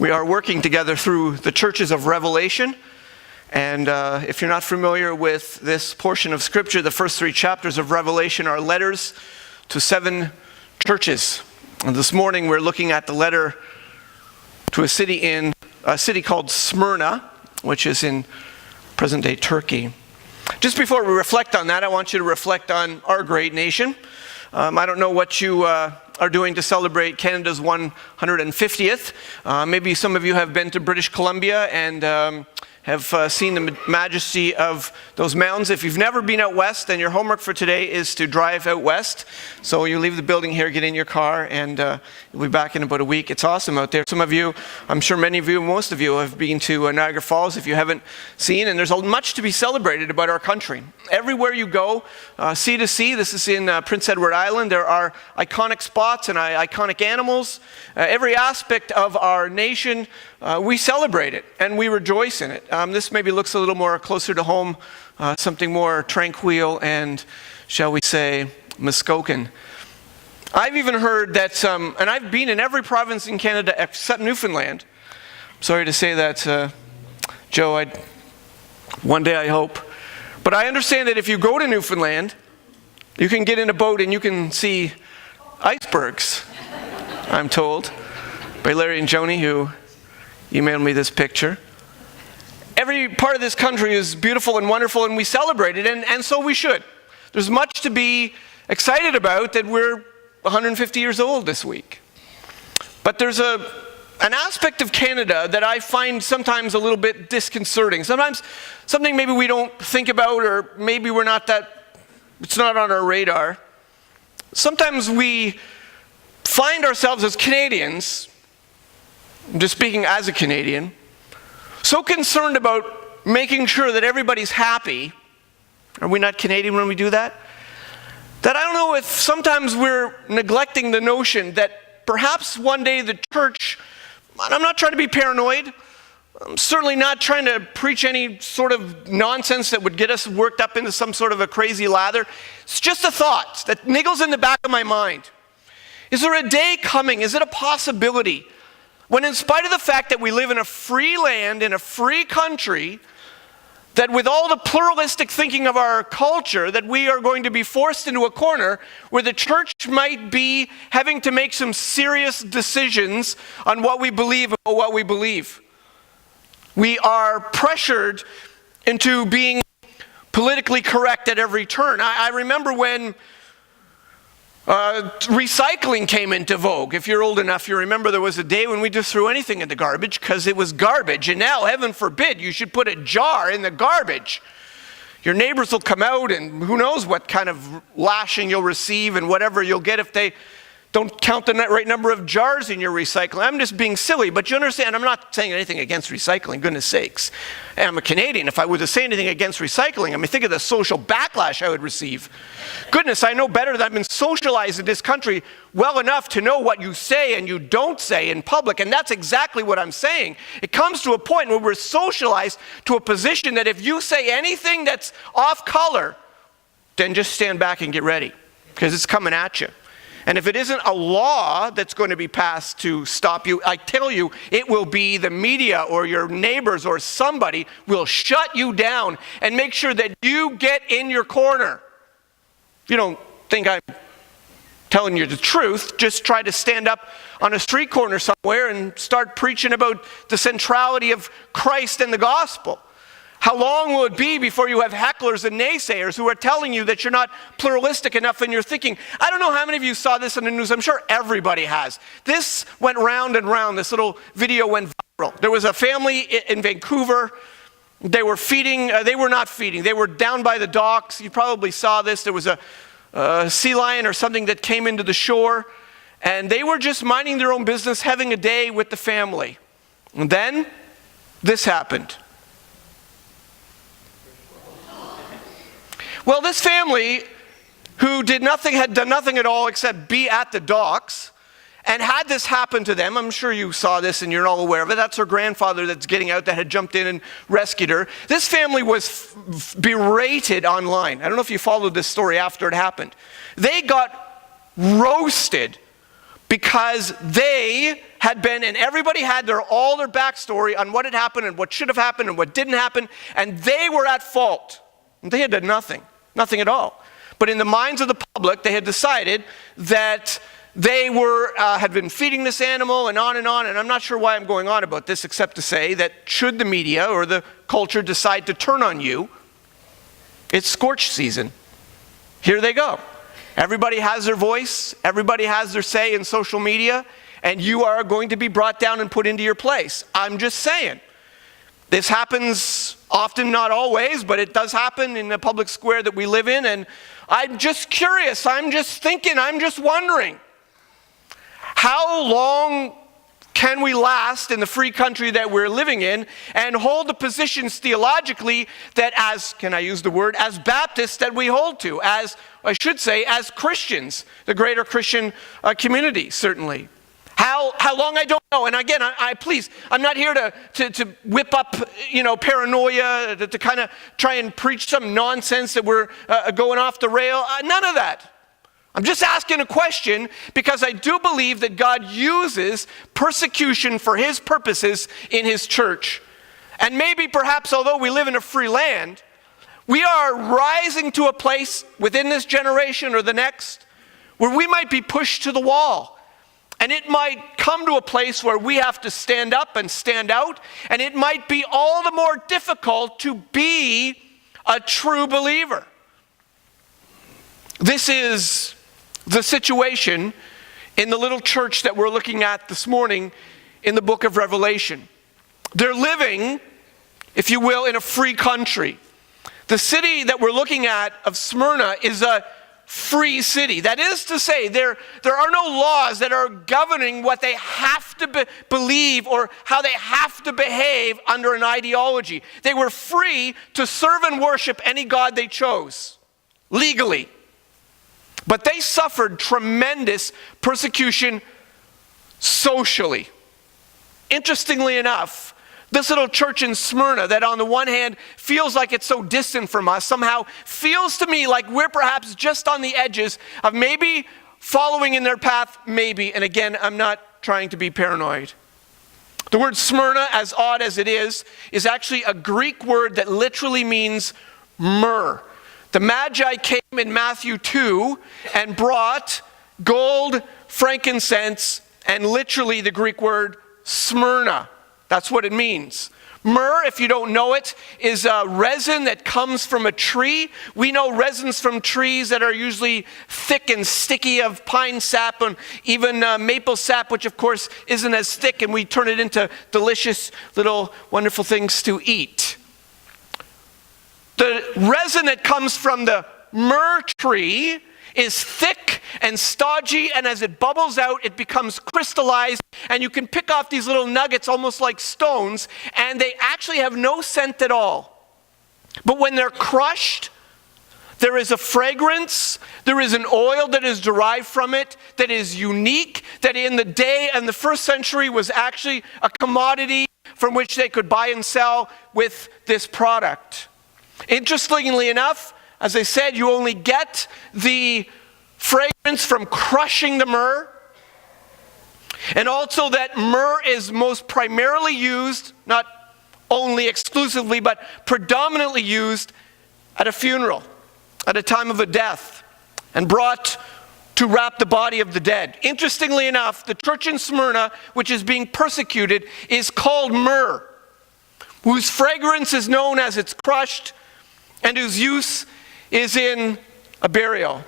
We are working together through the churches of Revelation. And if you're not familiar with this portion of Scripture, the first 3 chapters of Revelation are letters to 7 churches. And this morning we're looking at the letter to a city called Smyrna, which is in present-day Turkey. Just before we reflect on that, I want you to reflect on our great nation. I don't know what you are doing to celebrate Canada's 150th. Maybe some of you have been to British Columbia and have seen the majesty of those mountains. If you've never been out west, then your homework for today is to drive out west. So you leave the building here, get in your car, and you'll be back in about a week. It's awesome out there. Some of you, I'm sure many of you, most of you have been to Niagara Falls if you haven't seen, and there's much to be celebrated about our country. Everywhere you go, sea to sea, this is in Prince Edward Island, there are iconic spots and iconic animals. Every aspect of our nation, we celebrate it and we rejoice in it. This maybe looks a little more closer to home, something more tranquil and, shall we say, Muskokan. I've even heard that and I've been in every province in Canada except Newfoundland. I'm sorry to say that, Joe, one day I hope. But I understand that if you go to Newfoundland, you can get in a boat and you can see icebergs, I'm told, by Larry and Joni, who emailed me this picture. Every part of this country is beautiful and wonderful, and we celebrate it, and so we should. There's much to be excited about that we're 150 years old this week. But there's an aspect of Canada that I find sometimes a little bit disconcerting. Sometimes something maybe we don't think about, or maybe it's not on our radar. Sometimes we find ourselves as Canadians, I'm just speaking as a Canadian, so concerned about making sure that everybody's happy. Are we not Canadian when we do that? That I don't know if sometimes we're neglecting the notion that perhaps one day the church, I'm not trying to be paranoid, I'm certainly not trying to preach any sort of nonsense that would get us worked up into some sort of a crazy lather. It's just a thought that niggles in the back of my mind. Is there a day coming, is it a possibility, when in spite of the fact that we live in a free land, in a free country, that with all the pluralistic thinking of our culture, that we are going to be forced into a corner where the church might be having to make some serious decisions on what we believe or what we believe? We are pressured into being politically correct at every turn. I remember when recycling came into vogue. If you're old enough, you remember there was a day when we just threw anything in the garbage because it was garbage. And now, heaven forbid, you should put a jar in the garbage. Your neighbors will come out and who knows what kind of lashing you'll receive and whatever you'll get if they don't count the right number of jars in your recycling. I'm just being silly, but you understand, I'm not saying anything against recycling, goodness sakes. And I'm a Canadian. If I were to say anything against recycling, I mean, think of the social backlash I would receive. Goodness, I know better that I've been socialized in this country well enough to know what you say and you don't say in public, and that's exactly what I'm saying. It comes to a point where we're socialized to a position that if you say anything that's off color, then just stand back and get ready, because it's coming at you. And if it isn't a law that's going to be passed to stop you, I tell you, it will be the media or your neighbors or somebody will shut you down and make sure that you get in your corner. If you don't think I'm telling you the truth, just try to stand up on a street corner somewhere and start preaching about the centrality of Christ and the gospel. How long will it be before you have hecklers and naysayers who are telling you that you're not pluralistic enough in your thinking? I don't know how many of you saw this in the news. I'm sure everybody has. This went round and round. This little video went viral. There was a family in Vancouver. They were not feeding. They were down by the docks. You probably saw this. There was a sea lion or something that came into the shore. And they were just minding their own business, having a day with the family. And then this happened. Well, this family who had done nothing at all except be at the docks and had this happen to them. I'm sure you saw this and you're all aware of it. That's her grandfather that's getting out that had jumped in and rescued her. This family was berated online. I don't know if you followed this story after it happened. They got roasted because they had been, and everybody had all their backstory on what had happened and what should have happened and what didn't happen, and they were at fault. And they had done nothing at all. But in the minds of the public, they had decided that they had been feeding this animal and on, and I'm not sure why I'm going on about this, except to say that should the media or the culture decide to turn on you, it's scorch season. Here they go. Everybody has their voice, everybody has their say in social media, and you are going to be brought down and put into your place. I'm just saying. This happens often, not always, but it does happen in the public square that we live in, and I'm just curious, I'm just thinking, I'm just wondering. How long can we last in the free country that we're living in and hold the positions theologically that as Baptists that we hold to, as Christians, the greater Christian community, certainly. How long, I don't know. And again, I'm not here to whip up, paranoia, to kind of try and preach some nonsense that we're going off the rail. None of that. I'm just asking a question because I do believe that God uses persecution for his purposes in his church. And maybe perhaps, although we live in a free land, we are rising to a place within this generation or the next where we might be pushed to the wall. And it might come to a place where we have to stand up and stand out, and it might be all the more difficult to be a true believer. This is the situation in the little church that we're looking at this morning in the book of Revelation. They're living, if you will, in a free country. The city that we're looking at of Smyrna is a free city. That is to say, there are no laws that are governing what they have to believe or how they have to behave under an ideology. They were free to serve and worship any god they chose, legally. But they suffered tremendous persecution socially. Interestingly enough, this little church in Smyrna that on the one hand feels like it's so distant from us, somehow feels to me like we're perhaps just on the edges of maybe following in their path, maybe. And again, I'm not trying to be paranoid. The word Smyrna, as odd as it is actually a Greek word that literally means myrrh. The Magi came in Matthew 2 and brought gold, frankincense, and literally the Greek word Smyrna. That's what it means. Myrrh, if you don't know it, is a resin that comes from a tree. We know resins from trees that are usually thick and sticky, of pine sap and even maple sap, which of course isn't as thick, and we turn it into delicious little wonderful things to eat. The resin that comes from the myrrh tree is thick and stodgy, and as it bubbles out, it becomes crystallized, and you can pick off these little nuggets almost like stones, and they actually have no scent at all. But when they're crushed, there is a fragrance, there is an oil that is derived from it that is unique, that in the day and the first century was actually a commodity from which they could buy and sell with this product. Interestingly enough, as I said, you only get the fragrance from crushing the myrrh. And also that myrrh is most primarily used, not only exclusively, but predominantly used at a funeral, at a time of a death, and brought to wrap the body of the dead. Interestingly enough, the church in Smyrna, which is being persecuted, is called myrrh, whose fragrance is known as it's crushed, and whose use is in a burial.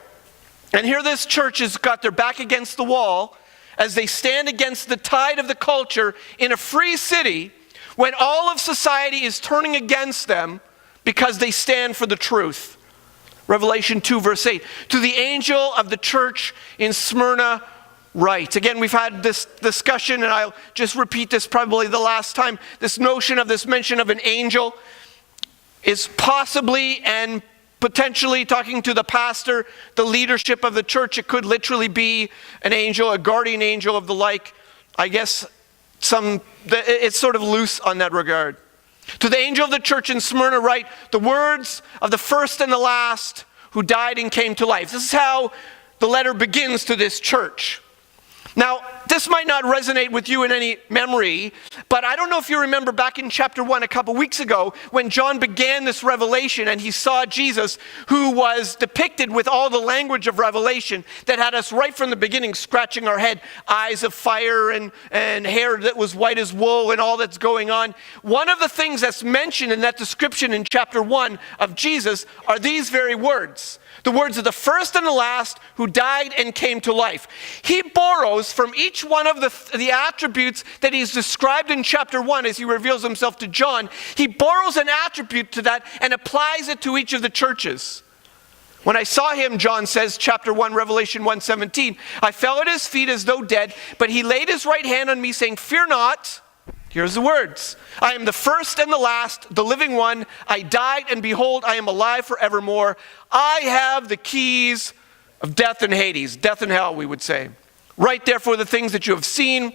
And here this church has got their back against the wall as they stand against the tide of the culture in a free city when all of society is turning against them because they stand for the truth. Revelation 2 verse 8. To the angel of the church in Smyrna write. Again, we've had this discussion, and I'll just repeat this probably the last time. This notion of this mention of an angel is possibly and potentially talking to the pastor, the leadership of the church. It could literally be an angel, a guardian angel of the like. I guess it's sort of loose on that regard. To the angel of the church in Smyrna write the words of the first and the last who died and came to life. This is how the letter begins to this church. Now, this might not resonate with you in any memory, but I don't know if you remember back in chapter 1 a couple weeks ago when John began this revelation and he saw Jesus, who was depicted with all the language of revelation that had us right from the beginning scratching our head, eyes of fire and hair that was white as wool and all that's going on. One of the things that's mentioned in that description in chapter 1 of Jesus are these very words. The words of the first and the last who died and came to life. He borrows from each one of the attributes that he's described in chapter 1 as he reveals himself to John. He borrows an attribute to that and applies it to each of the churches. When I saw him, John says, chapter 1, Revelation 1:17, I fell at his feet as though dead, but he laid his right hand on me saying, fear not. Here's the words. I am the first and the last, the living one. I died, and behold, I am alive forevermore. I have the keys of death and Hades, death and hell, we would say. Write therefore the things that you have seen,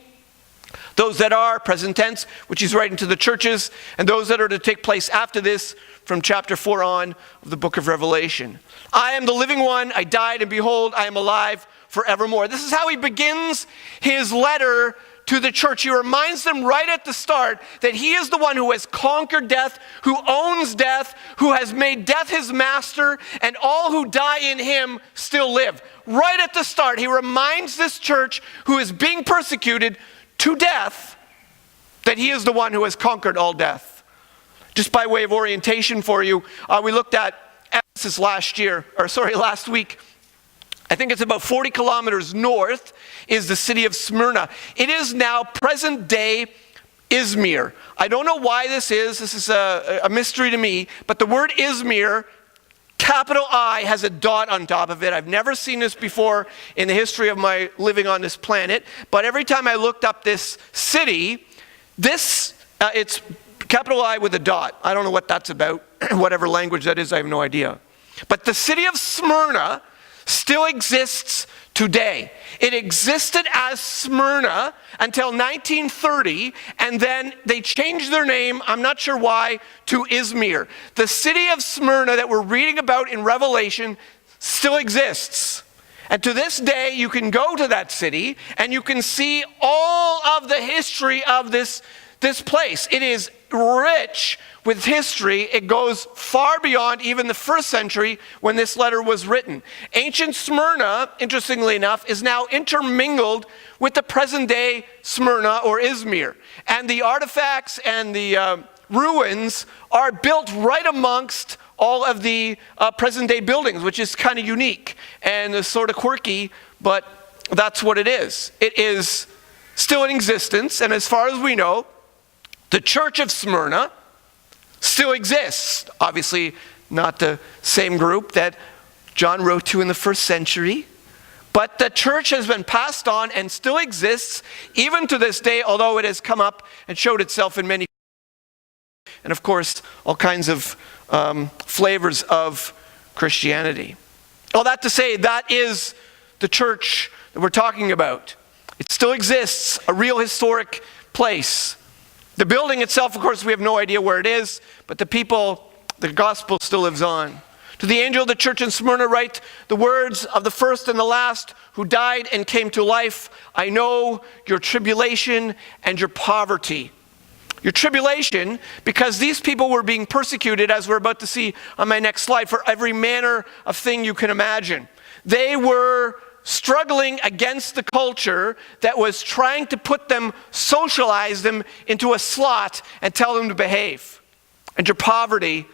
those that are, present tense, which he's writing to the churches, and those that are to take place after this, from chapter 4 on of the book of Revelation. I am the living one. I died, and behold, I am alive forevermore. This is how he begins his letter to the church. He reminds them right at the start that he is the one who has conquered death, who owns death, who has made death his master, and all who die in him still live. Right at the start, he reminds this church who is being persecuted to death that he is the one who has conquered all death. Just by way of orientation for you, we looked at Ephesus last week. I think it's about 40 kilometers north is the city of Smyrna. It is now present-day Izmir. I don't know why this is. This is a mystery to me. But the word Izmir, capital I, has a dot on top of it. I've never seen this before in the history of my living on this planet. But every time I looked up this city, it's capital I with a dot. I don't know what that's about. Whatever language that is, I have no idea. But the city of Smyrna still exists today. It existed as Smyrna until 1930, and then they changed their name, I'm not sure why, to Izmir. The city of Smyrna that we're reading about in Revelation still exists. And to this day, you can go to that city and you can see all of the history of this place. It is rich with history. It goes far beyond even the first century when this letter was written. Ancient Smyrna, interestingly enough, is now intermingled with the present day Smyrna or Izmir. And the artifacts and the ruins are built right amongst all of the present day buildings, which is kind of unique and sort of quirky, but that's what it is. It is still in existence, and as far as we know, the church of Smyrna still exists. Obviously, not the same group that John wrote to in the first century. But the church has been passed on and still exists even to this day, although it has come up and showed itself in many, and of course, all kinds of flavors of Christianity. All that to say, that is the church that we're talking about. It still exists, a real historic place. The building itself, of course, we have no idea where it is, but the people, the gospel still lives on. To the angel of the church in Smyrna write the words of the first and the last who died and came to life. I know your tribulation and your poverty. Your tribulation, because these people were being persecuted, as we're about to see on my next slide, for every manner of thing you can imagine. They were struggling against the culture that was trying to put them, socialize them into a slot and tell them to behave. And your poverty,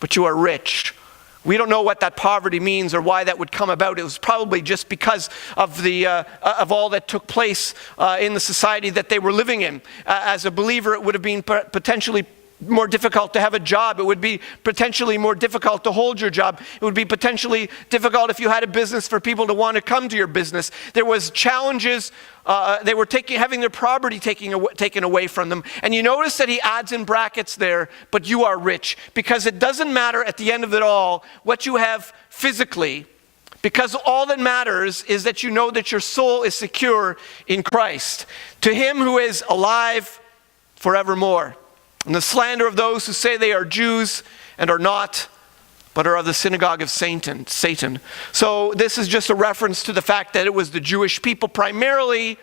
but you are rich. We don't know what that poverty means or why that would come about. It was probably just because of of all that took place in the society that they were living in. As a believer, it would have been potentially more difficult to have a job. It would be potentially more difficult to hold your job. It would be potentially difficult if you had a business for people to want to come to your business. There was challenges. They were having their property taken away from them. And you notice that he adds in brackets there, but you are rich. Because it doesn't matter at the end of it all what you have physically, because all that matters is that you know that your soul is secure in Christ. To him who is alive forevermore. And the slander of those who say they are Jews and are not, but are of the synagogue of Satan. So this is just a reference to the fact that it was the Jewish people primarily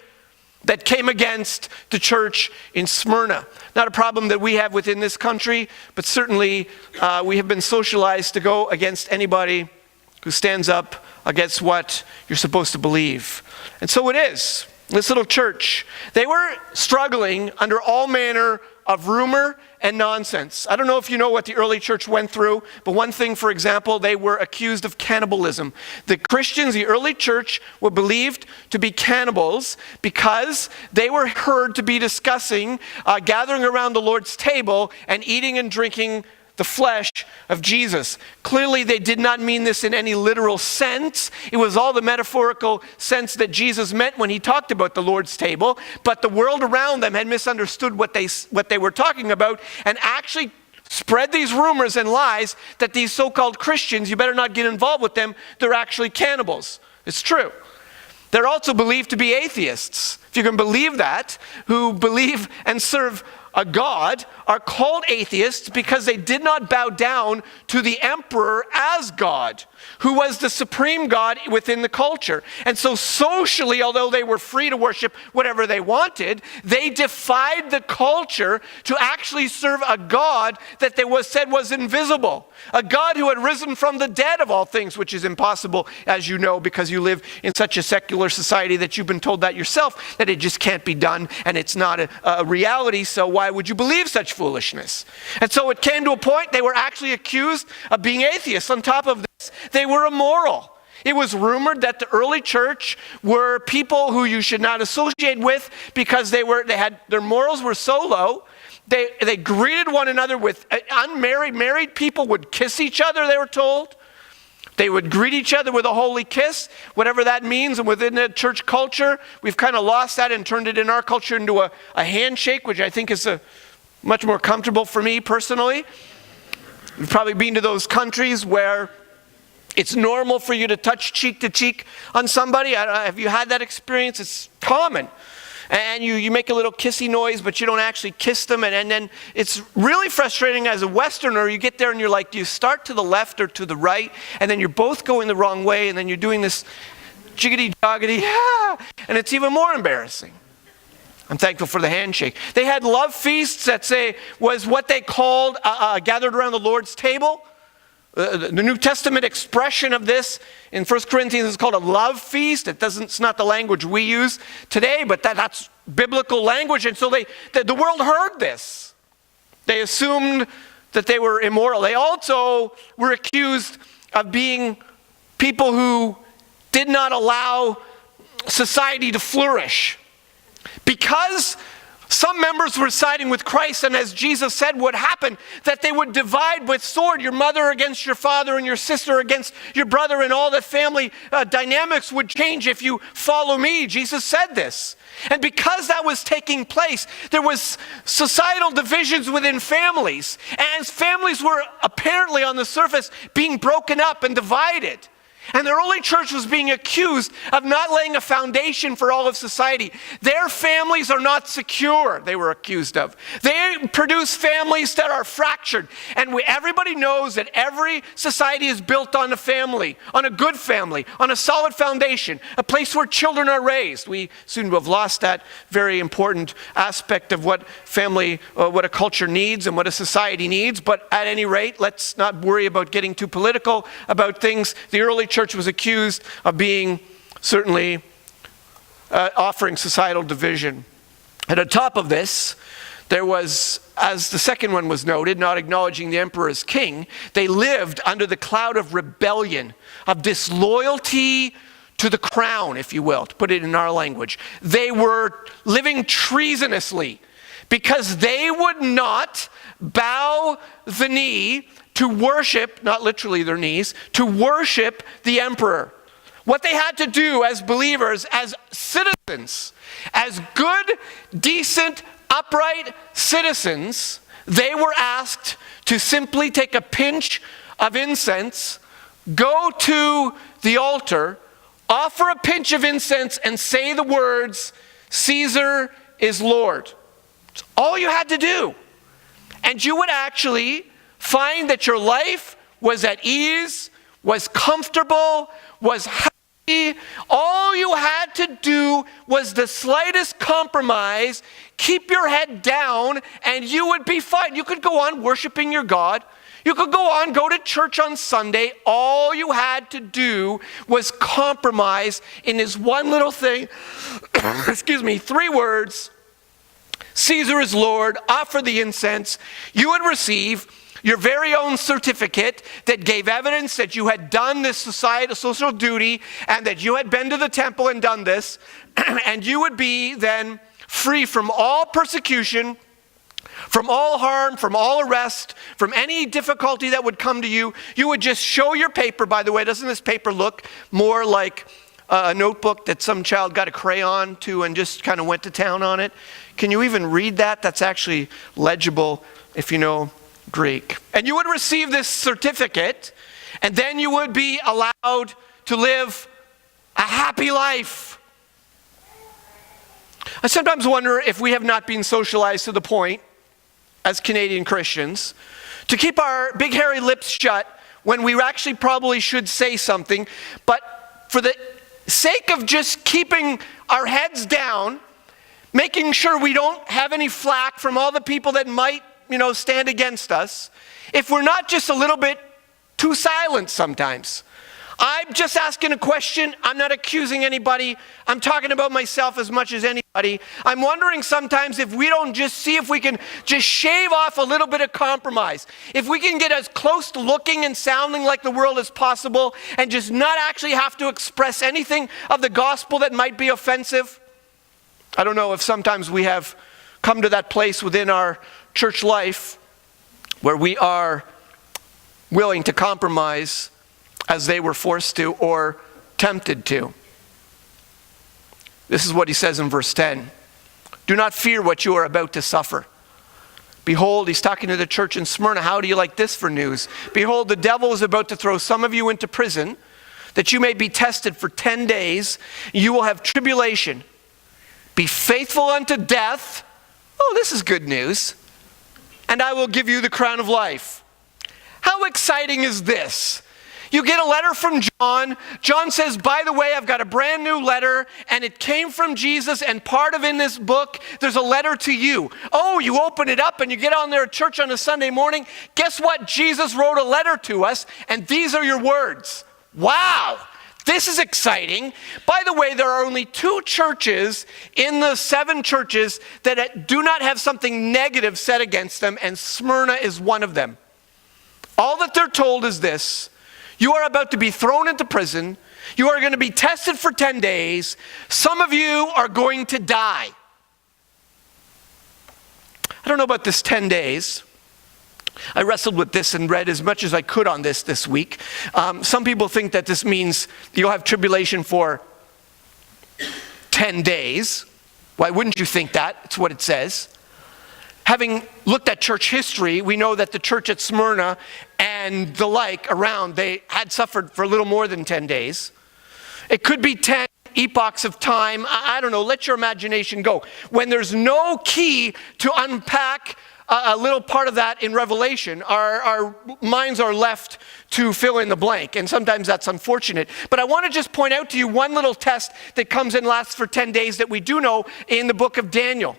that came against the church in Smyrna. Not a problem that we have within this country, but certainly we have been socialized to go against anybody who stands up against what you're supposed to believe. And so it is. This little church, they were struggling under all manner of rumor and nonsense. I don't know if you know what the early church went through, but one thing, for example, they were accused of cannibalism. The Christians, the early church, were believed to be cannibals because they were heard to be discussing gathering around the Lord's table and eating and drinking the flesh of Jesus. Clearly, they did not mean this in any literal sense. It was all the metaphorical sense that Jesus meant when he talked about the Lord's table, but the world around them had misunderstood what they were talking about and actually spread these rumors and lies that these so-called Christians, you better not get involved with them, they're actually cannibals. It's true. They're also believed to be atheists, if you can believe that, who believe and serve a god, are called atheists because they did not bow down to the emperor as God, who was the supreme God within the culture. And so socially, although they were free to worship whatever they wanted, they defied the culture to actually serve a God that they said was invisible, a God who had risen from the dead of all things, which is impossible, as you know, because you live in such a secular society that you've been told that yourself, that it just can't be done, and it's not a reality, so why would you believe such foolishness? And so it came to a point they were actually accused of being atheists. On top of this, they were immoral. It was rumored that the early church were people who you should not associate with because their morals were so low. They greeted one another with married people would kiss each other, they were told. They would greet each other with a holy kiss, whatever that means. And within the church culture, we've kind of lost that and turned it in our culture into a handshake, which I think is much more comfortable for me personally. You've probably been to those countries where it's normal for you to touch cheek to cheek on somebody. Have you had that experience? It's common. And you make a little kissy noise, but you don't actually kiss them. And then it's really frustrating as a Westerner. You get there and you're like, do you start to the left or to the right? And then you're both going the wrong way. And then you're doing this jiggity-joggity, and it's even more embarrassing. I'm thankful for the handshake. They had love feasts that was what they called gathered around the Lord's table. The New Testament expression of this in 1 Corinthians is called a love feast. It's not the language we use today, but that's biblical language. And so the world heard this. They assumed that they were immoral. They also were accused of being people who did not allow society to flourish. Because some members were siding with Christ, and as Jesus said would happen, that they would divide with sword, your mother against your father and your sister against your brother, and all the family dynamics would change if you follow me. Jesus said this. And because that was taking place, there was societal divisions within families, and families were apparently on the surface being broken up and divided. And the early church was being accused of not laying a foundation for all of society. Their families are not secure, they were accused of. They produce families that are fractured. And everybody knows that every society is built on a family, on a good family, on a solid foundation, a place where children are raised. We seem to have lost that very important aspect of what family, what a culture needs and what a society needs. But at any rate, let's not worry about getting too political about things. The early church was accused of being certainly offering societal division. And on top of this, there was, as the second one was noted, not acknowledging the emperor as king, they lived under the cloud of rebellion, of disloyalty to the crown, if you will, to put it in our language. They were living treasonously because they would not bow the knee to worship, not literally their knees, to worship the emperor. What they had to do as believers, as citizens, as good, decent, upright citizens, they were asked to simply take a pinch of incense, go to the altar, offer a pinch of incense, and say the words, "Caesar is Lord." It's all you had to do. And you would actually find that your life was at ease, was comfortable, was happy, All you had to do was the slightest compromise, keep your head down, and you would be fine. You could go on worshiping your God. You could go on, go to church on Sunday. All you had to do was compromise in this one little thing. Excuse me, 3 words. Caesar is Lord. Offer the incense. You would receive your very own certificate that gave evidence that you had done this social duty and that you had been to the temple and done this. And you would be then free from all persecution, from all harm, from all arrest, from any difficulty that would come to you. You would just show your paper. By the way, doesn't this paper look more like a notebook that some child got a crayon to and just kind of went to town on it? Can you even read that? That's actually legible if you know Greek. And you would receive this certificate, and then you would be allowed to live a happy life. I sometimes wonder if we have not been socialized to the point, as Canadian Christians, to keep our big hairy lips shut when we actually probably should say something, but for the sake of just keeping our heads down, making sure we don't have any flack from all the people that might, stand against us, if we're not just a little bit too silent sometimes. I'm just asking a question. I'm not accusing anybody. I'm talking about myself as much as anybody. I'm wondering sometimes if we don't just see if we can just shave off a little bit of compromise. If we can get as close to looking and sounding like the world as possible and just not actually have to express anything of the gospel that might be offensive. I don't know if sometimes we have come to that place within our church life where we are willing to compromise as they were forced to or tempted to. This is what he says in verse 10. Do not fear what you are about to suffer. Behold, he's talking to the church in Smyrna. How do you like this for news? Behold, the devil is about to throw some of you into prison, that you may be tested for 10 days. You will have tribulation. Be faithful unto death. Oh, this is good news. And I will give you the crown of life. How exciting is this? You get a letter from John. John says, by the way, I've got a brand new letter, and it came from Jesus, and part of in this book, there's a letter to you. Oh, you open it up, and you get on there at church on a Sunday morning. Guess what? Jesus wrote a letter to us, and these are your words. Wow, this is exciting. By the way, there are only 2 churches in the 7 churches that do not have something negative said against them, and Smyrna is one of them. All that they're told is this. You are about to be thrown into prison. You are going to be tested for 10 days. Some of you are going to die. I don't know about this 10 days. I wrestled with this and read as much as I could on this week. Some people think that this means you'll have tribulation for 10 days. Why wouldn't you think that? It's what it says. Having looked at church history, we know that the church at Smyrna and the like around, they had suffered for a little more than 10 days. It could be 10 epochs of time. I don't know. Let your imagination go. When there's no key to unpack a little part of that in Revelation, our minds are left to fill in the blank, and sometimes that's unfortunate. But I want to just point out to you one little test that comes and lasts for 10 days that we do know in the book of Daniel.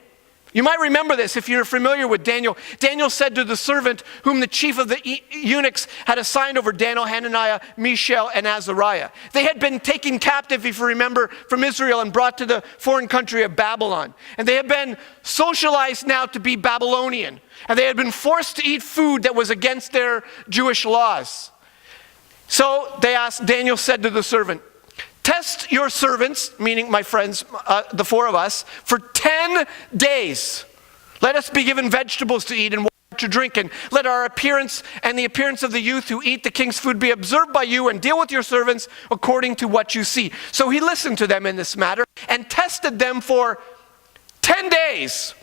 You might remember this if you're familiar with Daniel. Daniel said to the servant whom the chief of the eunuchs had assigned over Daniel, Hananiah, Mishael, and Azariah. They had been taken captive, if you remember, from Israel and brought to the foreign country of Babylon. And they had been socialized now to be Babylonian. And they had been forced to eat food that was against their Jewish laws. So Daniel said to the servant, test your servants, meaning my friends, the 4 of us, for 10 days. Let us be given vegetables to eat and water to drink, and let our appearance and the appearance of the youth who eat the king's food be observed by you, and deal with your servants according to what you see. So he listened to them in this matter and tested them for 10 days.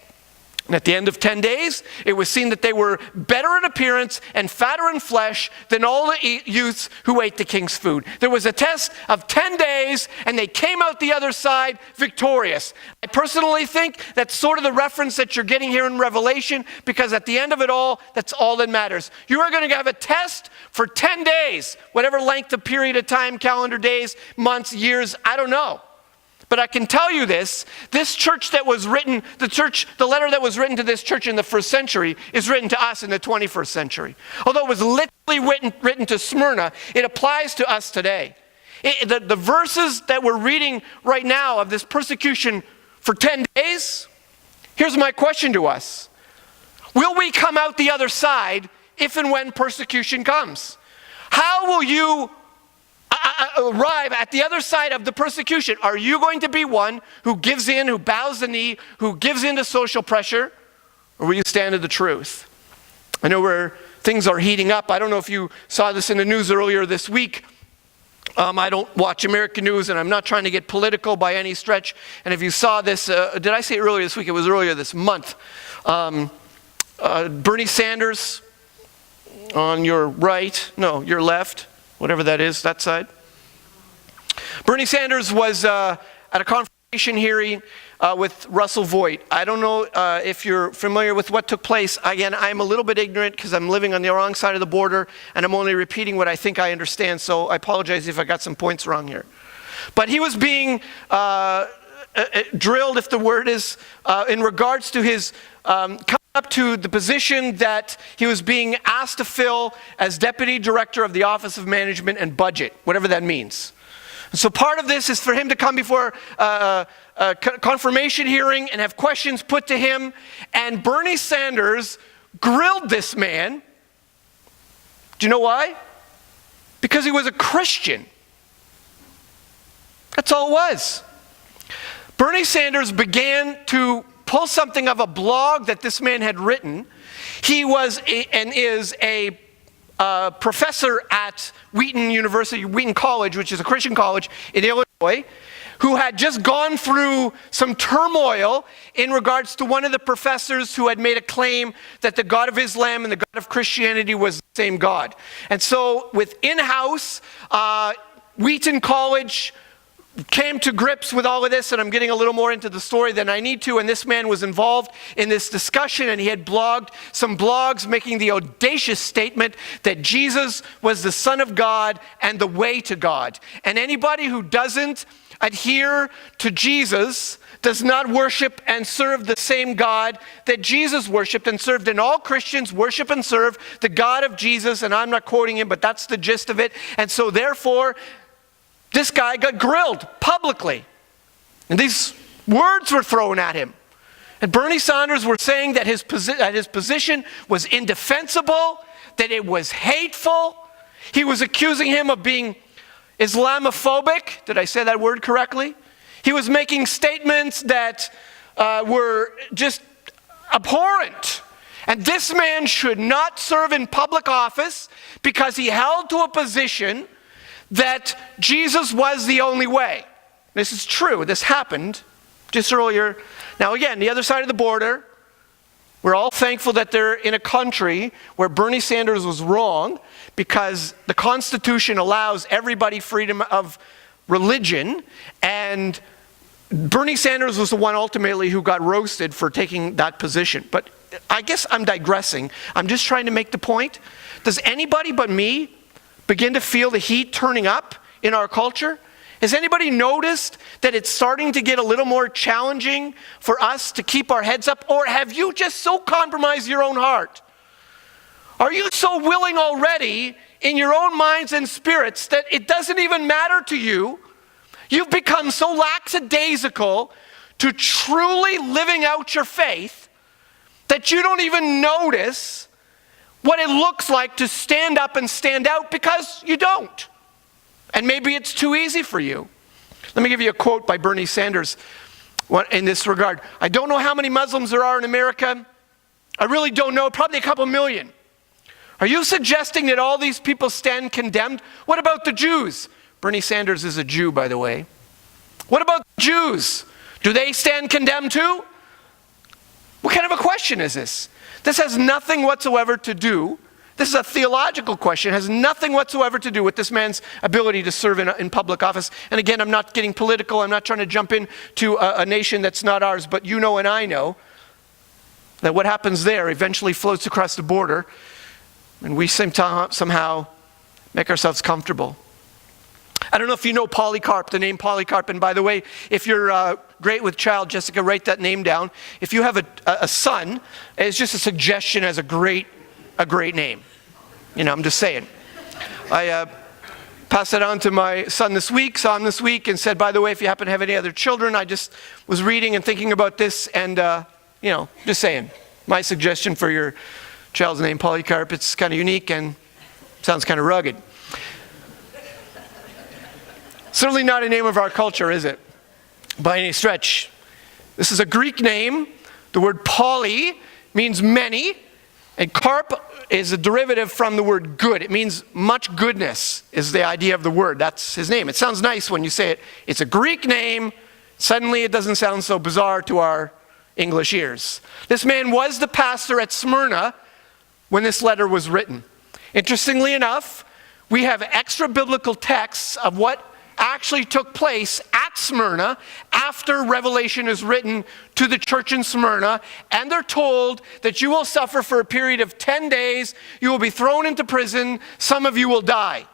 And at the end of 10 days, it was seen that they were better in appearance and fatter in flesh than all the youths who ate the king's food. There was a test of 10 days, and they came out the other side victorious. I personally think that's sort of the reference that you're getting here in Revelation, because at the end of it all, that's all that matters. You are going to have a test for 10 days, whatever length of period of time, calendar days, months, years, I don't know. But I can tell you this church that was written, the letter that was written to this church in the first century is written to us in the 21st century. Although it was literally written to Smyrna, it applies to us today. The verses that we're reading right now of this persecution for 10 days, here's my question to us. Will we come out the other side if and when persecution comes? How will you arrive at the other side of the persecution? Are you going to be one who gives in, who bows the knee, who gives in to social pressure? Or will you stand to the truth? I know where things are heating up. I don't know if you saw this in the news earlier this week. I don't watch American news, and I'm not trying to get political by any stretch. And if you saw this, did I say earlier this week? It was earlier this month. Bernie Sanders on your right, no, your left, whatever that is, that side. Bernie Sanders was at a confirmation hearing with Russell Voigt. I don't know if you're familiar with what took place. Again, I'm a little bit ignorant because I'm living on the wrong side of the border, and I'm only repeating what I think I understand, so I apologize if I got some points wrong here. But he was being drilled, if the word is, in regards to his coming up to the position that he was being asked to fill as Deputy Director of the Office of Management and Budget, whatever that means. So part of this is for him to come before a confirmation hearing and have questions put to him. And Bernie Sanders grilled this man. Do you know why? Because he was a Christian. That's all it was. Bernie Sanders began to pull something of a blog that this man had written. He was and is a professor at Wheaton College, which is a Christian college in Illinois, who had just gone through some turmoil in regards to one of the professors who had made a claim that the God of Islam and the God of Christianity was the same God. And so with in-house, Wheaton College came to grips with all of this, and I'm getting a little more into the story than I need to, and this man was involved in this discussion, and he had blogged some blogs making the audacious statement that Jesus was the Son of God and the way to God. And anybody who doesn't adhere to Jesus does not worship and serve the same God that Jesus worshiped and served. And all Christians worship and serve the God of Jesus, and I'm not quoting him, but that's the gist of it. And so therefore, this guy got grilled publicly. And these words were thrown at him. And Bernie Sanders were saying that his position was indefensible, that it was hateful. He was accusing him of being Islamophobic. Did I say that word correctly? He was making statements that were just abhorrent. And this man should not serve in public office because he held to a position that Jesus was the only way. This is true. This happened just earlier. Now again, the other side of the border, we're all thankful that they're in a country where Bernie Sanders was wrong, because the Constitution allows everybody freedom of religion, and Bernie Sanders was the one ultimately who got roasted for taking that position. But I guess I'm digressing. I'm just trying to make the point. Does anybody but me begin to feel the heat turning up in our culture? Has anybody noticed that it's starting to get a little more challenging for us to keep our heads up? Or have you just so compromised your own heart? Are you so willing already in your own minds and spirits that it doesn't even matter to you? You've become so lackadaisical to truly living out your faith that you don't even notice what it looks like to stand up and stand out, because you don't. And maybe it's too easy for you. Let me give you a quote by Bernie Sanders in this regard. I don't know how many Muslims there are in America. I really don't know, probably a couple million. Are you suggesting that all these people stand condemned? What about the Jews? Bernie Sanders is a Jew, by the way. What about the Jews? Do they stand condemned too? What kind of a question is this? This has nothing whatsoever to do. This is a theological question. It has nothing whatsoever to do with this man's ability to serve in public office. And again, I'm not getting political. I'm not trying to jump into a nation that's not ours. But you know and I know that what happens there eventually floats across the border. And we somehow make ourselves comfortable. I don't know if you know Polycarp, the name Polycarp. And by the way, if you're great with child, Jessica, write that name down. If you have a son, it's just a suggestion as a great name. You know, I'm just saying. I passed that on to my son this week, saw him this week, and said, by the way, if you happen to have any other children, I just was reading and thinking about this, and, you know, just saying. My suggestion for your child's name, Polycarp, it's kind of unique and sounds kind of rugged. Certainly not a name of our culture, is it? By any stretch. This is a Greek name. The word poly means many, and carp is a derivative from the word good. It means much goodness is the idea of the word. That's his name. It sounds nice when you say it. It's a Greek name. Suddenly it doesn't sound so bizarre to our English ears. This man was the pastor at Smyrna when this letter was written. Interestingly enough, we have extra biblical texts of what actually took place at Smyrna after Revelation is written to the church in Smyrna, and they're told that you will suffer for a period of 10 days, you will be thrown into prison, some of you will die.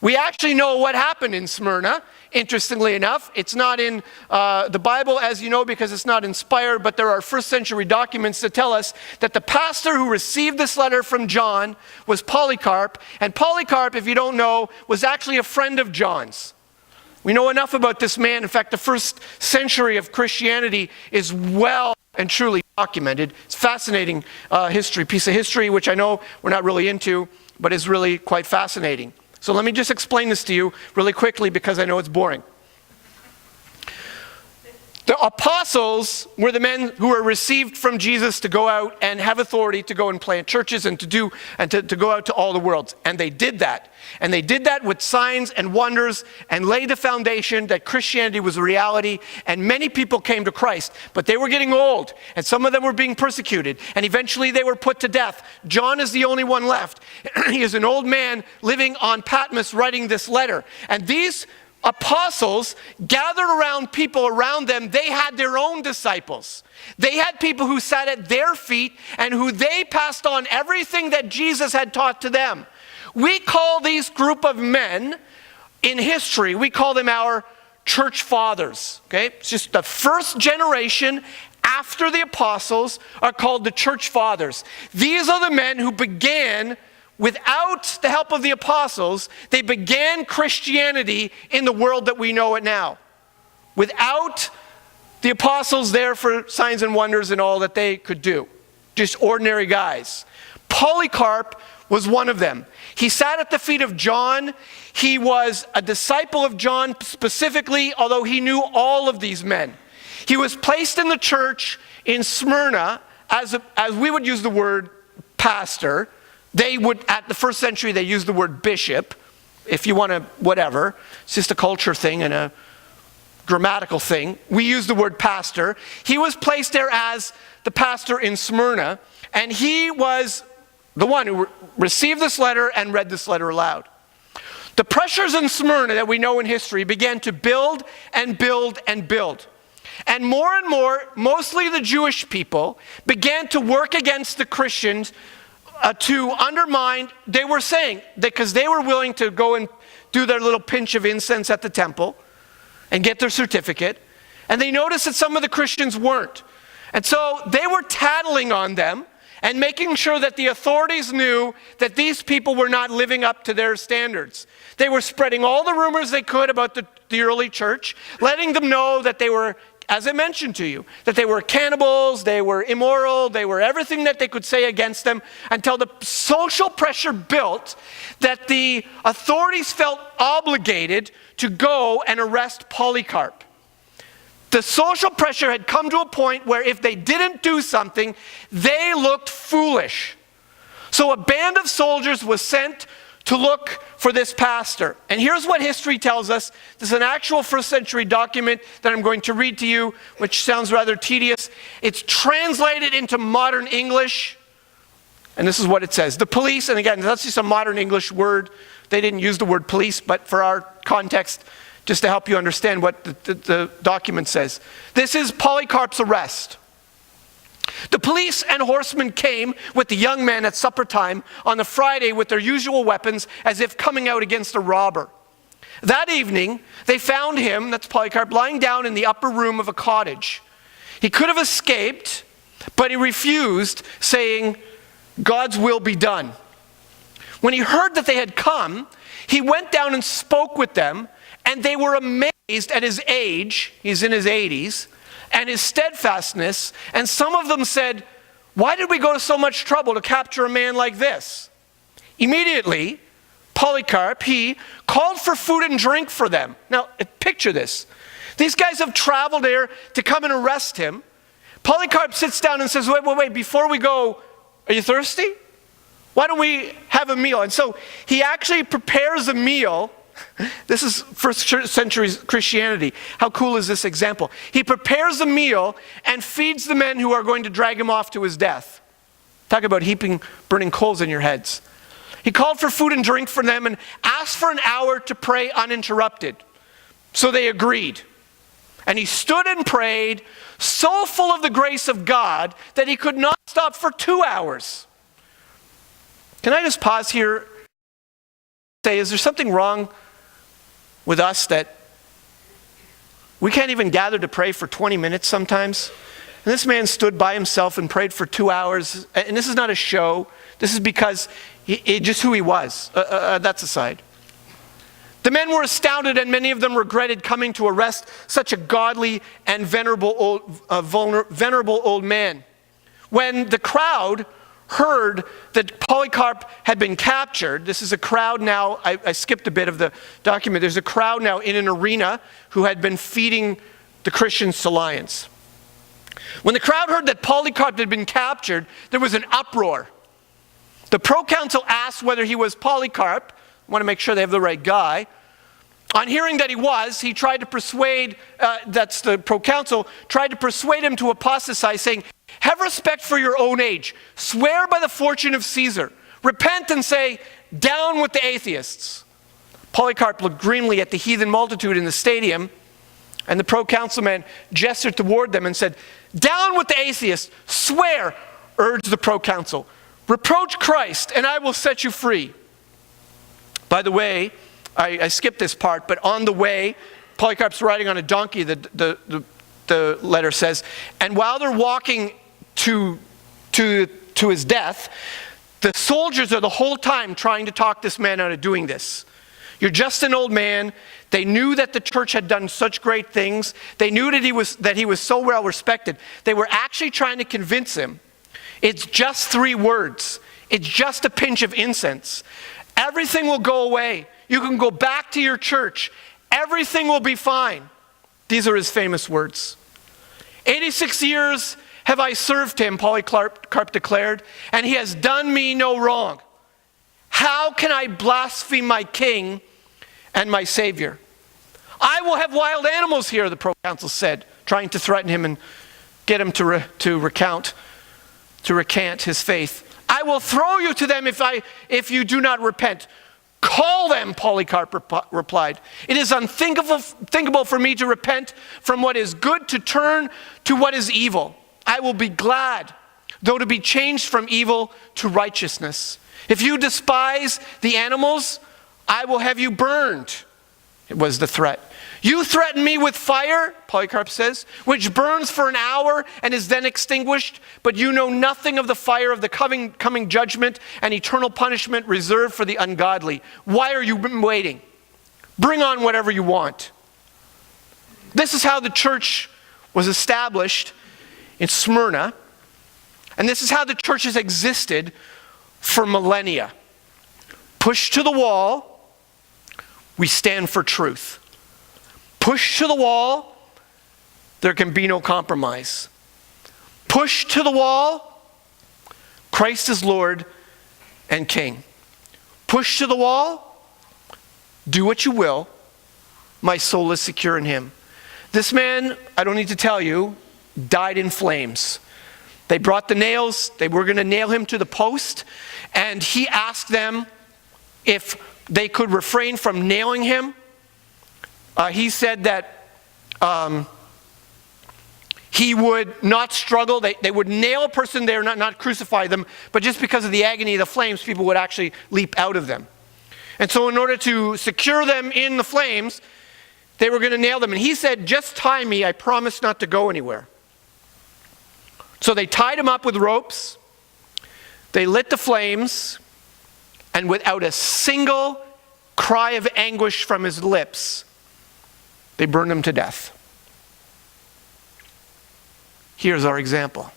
We actually know what happened in Smyrna, interestingly enough. It's not in the Bible, as you know, because it's not inspired, but there are first century documents that tell us that the pastor who received this letter from John was Polycarp, and Polycarp, if you don't know, was actually a friend of John's. We know enough about this man. In fact, the first century of Christianity is well and truly documented. It's a fascinating piece of history, which I know we're not really into, but is really quite fascinating. So let me just explain this to you really quickly because I know it's boring. The apostles were the men who were received from Jesus to go out and have authority to go and plant churches and to go out to all the worlds. And they did that. And they did that with signs and wonders and laid the foundation that Christianity was a reality. And many people came to Christ. But they were getting old. And some of them were being persecuted. And eventually they were put to death. John is the only one left. He is an old man living on Patmos writing this letter. And these apostles gathered around people around them. They had their own disciples. They had people who sat at their feet and who they passed on everything that Jesus had taught to them. We call these group of men in history, we call them our church fathers. Okay? It's just the first generation after the apostles are called the church fathers. These are the men who began. Without the help of the apostles, they began Christianity in the world that we know it now. Without the apostles there for signs and wonders and all that they could do. Just ordinary guys. Polycarp was one of them. He sat at the feet of John. He was a disciple of John specifically, although he knew all of these men. He was placed in the church in Smyrna as we would use the word pastor. They would, at the first century, they used the word bishop, if you want to, whatever. It's just a culture thing and a grammatical thing. We use the word pastor. He was placed there as the pastor in Smyrna, and he was the one who received this letter and read this letter aloud. The pressures in Smyrna that we know in history began to build and build and build. And more, mostly the Jewish people, began to work against the Christians to undermine, they were saying, because they were willing to go and do their little pinch of incense at the temple and get their certificate. And they noticed that some of the Christians weren't. And so they were tattling on them and making sure that the authorities knew that these people were not living up to their standards. They were spreading all the rumors they could about the early church, letting them know that they were, as I mentioned to you, that they were cannibals, they were immoral, they were everything that they could say against them, until the social pressure built that the authorities felt obligated to go and arrest Polycarp. The social pressure had come to a point where if they didn't do something, they looked foolish. So a band of soldiers was sent to look for this pastor. And here's what history tells us. This is an actual first century document that I'm going to read to you, which sounds rather tedious. It's translated into modern English. And this is what it says. The police, and again, that's just a modern English word. They didn't use the word police, but for our context, just to help you understand what the document says. This is Polycarp's arrest. The police and horsemen came with the young men at supper time on the Friday with their usual weapons as if coming out against a robber. That evening, they found him, that's Polycarp, lying down in the upper room of a cottage. He could have escaped, but he refused, saying, "God's will be done." When he heard that they had come, he went down and spoke with them, and they were amazed at his age, he's in his 80s, and his steadfastness, and some of them said, "Why did we go to so much trouble to capture a man like this?" Immediately, Polycarp, he called for food and drink for them. Now, picture this. These guys have traveled there to come and arrest him. Polycarp sits down and says, wait, before we go, are you thirsty? Why don't we have a meal? And so he actually prepares a meal. This is first century Christianity. How cool is this example? He prepares a meal and feeds the men who are going to drag him off to his death. Talk about heaping burning coals in your heads. He called for food and drink for them and asked for an hour to pray uninterrupted. So they agreed. And he stood and prayed, so full of the grace of God that he could not stop for 2 hours. Can I just pause here and say, is there something wrong with us that we can't even gather to pray for 20 minutes sometimes? And this man stood by himself and prayed for 2 hours. And this is not a show. This is because just who he was. That's aside. The men were astounded, and many of them regretted coming to arrest such a godly and venerable old man. When the crowd heard that Polycarp had been captured, this is a crowd now, I skipped a bit of the document, there's a crowd now in an arena who had been feeding the Christians to lions. When the crowd heard that Polycarp had been captured, there was an uproar. The proconsul asked whether he was Polycarp. I want to make sure they have the right guy. On hearing that he was, he tried to persuade, that's the proconsul, tried to persuade him to apostatize, saying, "Have respect for your own age. Swear by the fortune of Caesar. Repent and say, 'Down with the atheists.'" Polycarp looked grimly at the heathen multitude in the stadium, and the proconsul man gestured toward them and said, "Down with the atheists. Swear," urged the proconsul. "Reproach Christ, and I will set you free." By the way, I skipped this part, but on the way, Polycarp's riding on a donkey, the letter says, and while they're walking to his death, the soldiers are the whole time trying to talk this man out of doing this. "You're just an old man." They knew that the church had done such great things. They knew that he was so well respected. They were actually trying to convince him. It's just 3 words. It's just a pinch of incense. Everything will go away. You can go back to your church. Everything will be fine. These are his famous words. 86 years have I served him, Polycarp declared, and he has done me no wrong. How can I blaspheme my king and my savior? "I will have wild animals here," the proconsul said, trying to threaten him and get him to recant his faith. "I will throw you to them if you do not repent." "Call them," Polycarp replied. "It is unthinkable for me to repent from what is good to turn to what is evil. I will be glad, though to be changed from evil to righteousness. If you despise the animals, I will have you burned." It was the threat. "You threaten me with fire," Polycarp says, "which burns for an hour and is then extinguished, but you know nothing of the fire of the coming judgment and eternal punishment reserved for the ungodly. Why are you waiting? Bring on whatever you want." This is how the church was established in Smyrna, and this is how the church has existed for millennia. Pushed to the wall, we stand for truth. Push to the wall, there can be no compromise. Push to the wall, Christ is Lord and King. pushed to the wall, do what you will. My soul is secure in him. This man, I don't need to tell you, died in flames. They brought the nails. They were going to nail him to the post. And he asked them if they could refrain from nailing him. He said that he would not struggle. They would nail a person there, not crucify them. But just because of the agony of the flames, people would actually leap out of them. And so in order to secure them in the flames, they were going to nail them. And he said, just tie me. I promise not to go anywhere. So they tied him up with ropes. They lit the flames. And without a single cry of anguish from his lips, they burned him to death. Here's our example.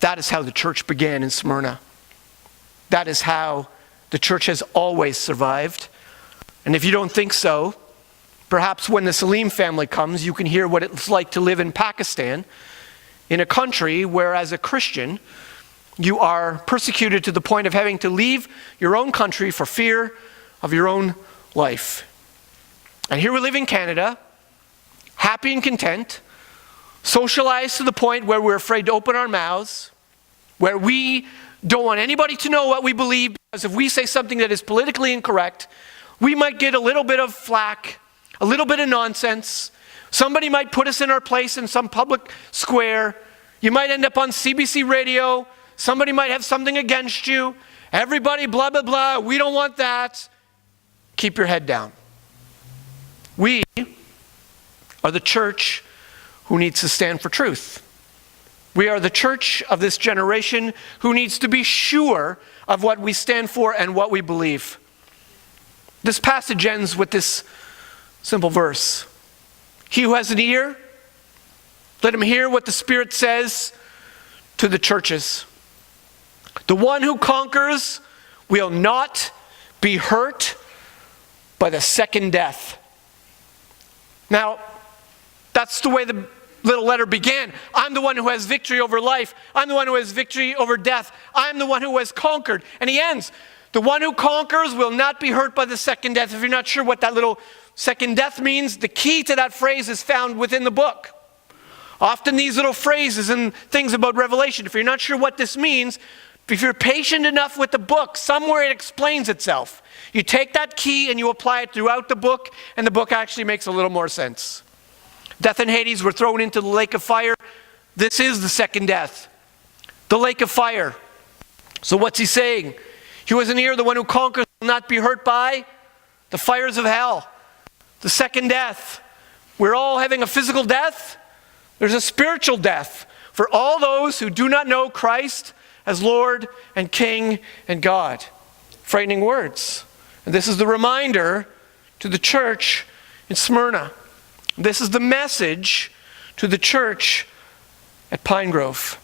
That is how the church began in Smyrna. That is how the church has always survived. And if you don't think so, perhaps when the Salim family comes, you can hear what it's like to live in Pakistan, in a country where, as a Christian, you are persecuted to the point of having to leave your own country for fear of your own life. And here we live in Canada, happy and content, socialized to the point where we're afraid to open our mouths, where we don't want anybody to know what we believe, because if we say something that is politically incorrect, we might get a little bit of flack, a little bit of nonsense. Somebody might put us in our place in some public square. You might end up on CBC radio. Somebody might have something against you. Everybody, blah, blah, blah. We don't want that. Keep your head down. We are the church who needs to stand for truth. We are the church of this generation who needs to be sure of what we stand for and what we believe. This passage ends with this simple verse. He who has an ear, let him hear what the Spirit says to the churches. The one who conquers will not be hurt by the second death. Now, that's the way the little letter began. I'm the one who has victory over life. I'm the one who has victory over death. I'm the one who has conquered. And he ends, the one who conquers will not be hurt by the second death. If you're not sure what that little second death means, the key to that phrase is found within the book. Often these little phrases and things about Revelation, if you're not sure what this means, if you're patient enough with the book, somewhere it explains itself. You take that key and you apply it throughout the book, and the book actually makes a little more sense. Death and Hades were thrown into the lake of fire. This is the second death. The lake of fire. So what's he saying? He was an ear, the one who conquers will not be hurt by the fires of hell. The second death. We're all having a physical death. There's a spiritual death for all those who do not know Christ as Lord and King and God. Frightening words. And this is the reminder to the church in Smyrna. This is the message to the church at Pinegrove.